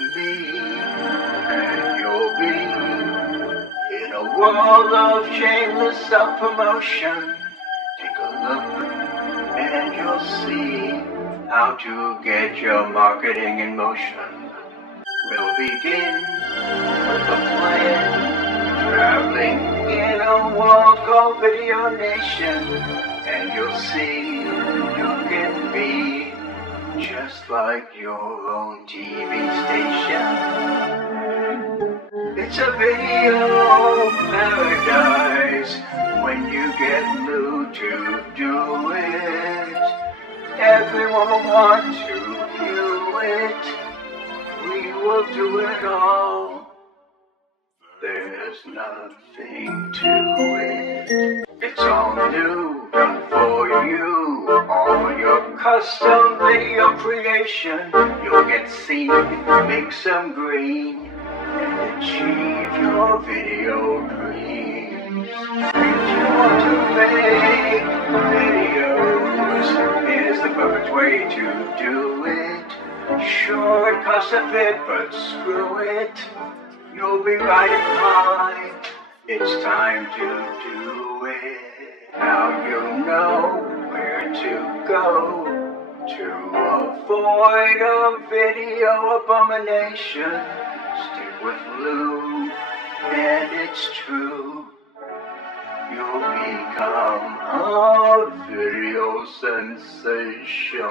me, and you'll be in a world of shameless self-promotion. Take a look and you'll see how to get your marketing in motion. We'll begin with a plan, traveling in a world called Video Nation, and you'll see you can be just like your own TV station. It's a video paradise when you get Lou to do it. Everyone will want to view it. We will do it all. There's nothing to it. It's all new, done for you. All your custom video creation. You'll get seen, make some green, and achieve your video dreams. If you want to make videos, here's the perfect way to do it. Sure, it costs a bit, but screw it. You'll be right in line. It's time to do it. Now you know where to go to avoid a video abomination. Stick with Lou, and it's true. You'll become a video sensation.